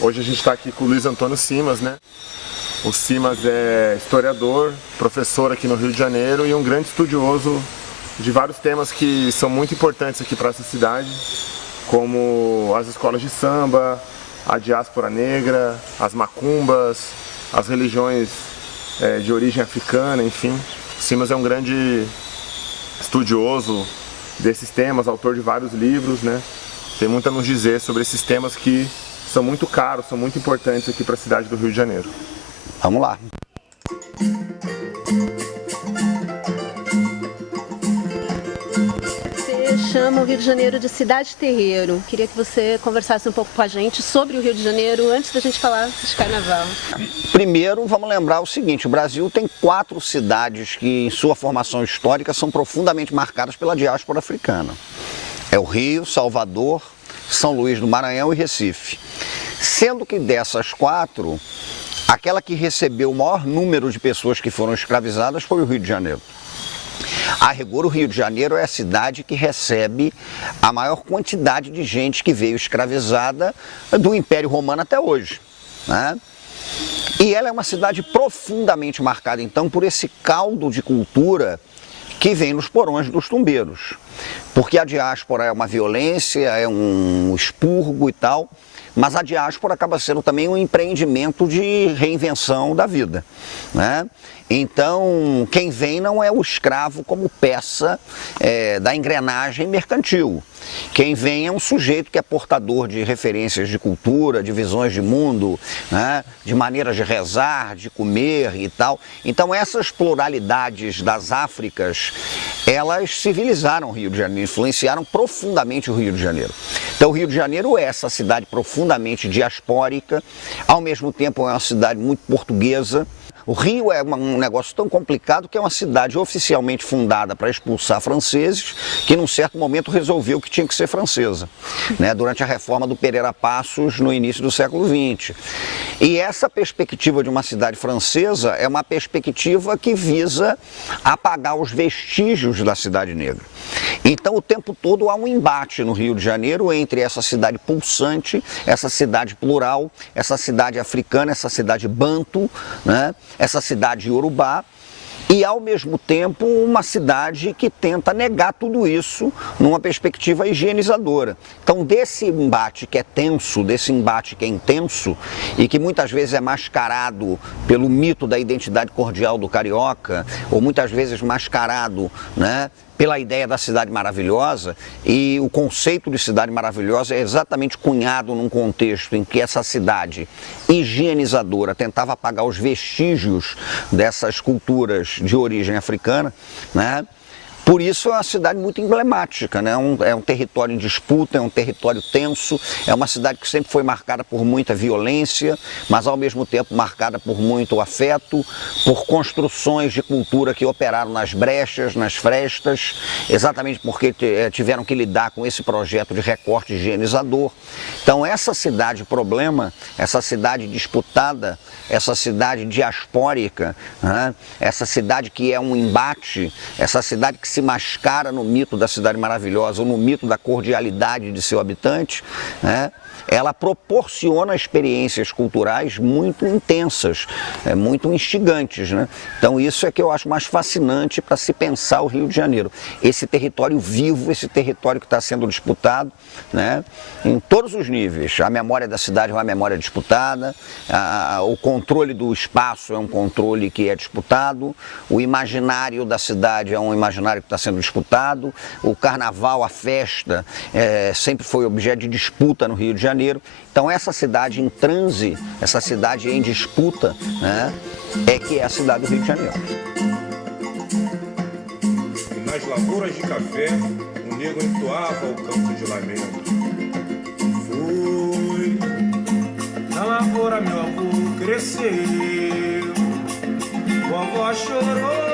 Hoje a gente está aqui com o Luiz Antônio Simas, né? O Simas é historiador, professor aqui no Rio de Janeiro e um grande estudioso de vários temas que são muito importantes aqui para essa cidade, como as escolas de samba, a diáspora negra, as macumbas, as religiões de origem africana, enfim. O Simas é um grande estudioso desses temas, autor de vários livros, né? Tem muito a nos dizer sobre esses temas que são muito caros, são muito importantes aqui para a cidade do Rio de Janeiro. Vamos lá. Você chama o Rio de Janeiro de cidade terreiro. Queria que você conversasse um pouco com a gente sobre o Rio de Janeiro antes da gente falar de carnaval. Primeiro, vamos lembrar o seguinte, o Brasil tem 4 cidades que em sua formação histórica são profundamente marcadas pela diáspora africana. É o Rio, Salvador, São Luís do Maranhão e Recife. Sendo que dessas 4, aquela que recebeu o maior número de pessoas que foram escravizadas foi o Rio de Janeiro. A rigor, o Rio de Janeiro é a cidade que recebe a maior quantidade de gente que veio escravizada do Império Romano até hoje, né? E ela é uma cidade profundamente marcada, então, por esse caldo de cultura que vem nos porões dos tumbeiros. Porque a diáspora é uma violência, é um expurgo e tal, mas a diáspora acaba sendo também um empreendimento de reinvenção da vida, né? Então, quem vem não é o escravo como peça da engrenagem mercantil. Quem vem é um sujeito que é portador de referências de cultura, de visões de mundo, né? De maneiras de rezar, de comer e tal. Então, essas pluralidades das Áfricas, elas civilizaram o Rio de Janeiro, influenciaram profundamente o Rio de Janeiro. Então, o Rio de Janeiro é essa cidade profundamente diaspórica, ao mesmo tempo é uma cidade muito portuguesa. O Rio é um negócio tão complicado que é uma cidade oficialmente fundada para expulsar franceses, que num certo momento resolveu que tinha que ser francesa, né, durante a reforma do Pereira Passos no início do século XX. E essa perspectiva de uma cidade francesa é uma perspectiva que visa apagar os vestígios da cidade negra. Então o tempo todo há um embate no Rio de Janeiro entre essa cidade pulsante, essa cidade plural, essa cidade africana, essa cidade banto, né? Essa cidade iorubá, e ao mesmo tempo uma cidade que tenta negar tudo isso numa perspectiva higienizadora. Então desse embate que é tenso, desse embate que é intenso e que muitas vezes é mascarado pelo mito da identidade cordial do carioca, ou muitas vezes mascarado, né, pela ideia da cidade maravilhosa, e o conceito de cidade maravilhosa é exatamente cunhado num contexto em que essa cidade higienizadora tentava apagar os vestígios dessas culturas de origem africana, né? Por isso é uma cidade muito emblemática, né? É um território em disputa, é um território tenso, é uma cidade que sempre foi marcada por muita violência, mas ao mesmo tempo marcada por muito afeto, por construções de cultura que operaram nas brechas, nas frestas, exatamente porque tiveram que lidar com esse projeto de recorte higienizador. Então essa cidade problema, essa cidade disputada, essa cidade diaspórica, né? Essa cidade que é um embate, essa cidade que se mascara no mito da cidade maravilhosa ou no mito da cordialidade de seu habitante, né? Ela proporciona experiências culturais muito intensas, muito instigantes, né? Então isso é que eu acho mais fascinante para se pensar o Rio de Janeiro. Esse território vivo, esse território que está sendo disputado, né? Em todos os níveis. A memória da cidade é uma memória disputada, o controle do espaço é um controle que é disputado, o imaginário da cidade é um imaginário que está sendo disputado, o carnaval, a festa, sempre foi objeto de disputa no Rio de Janeiro. Então essa cidade em transe, essa cidade em disputa, né, é que é a cidade do Rio de Janeiro. E nas lavouras de café, o negro entoava o canto de lamento. Fui na lavoura, meu avô cresceu, vovó chorou.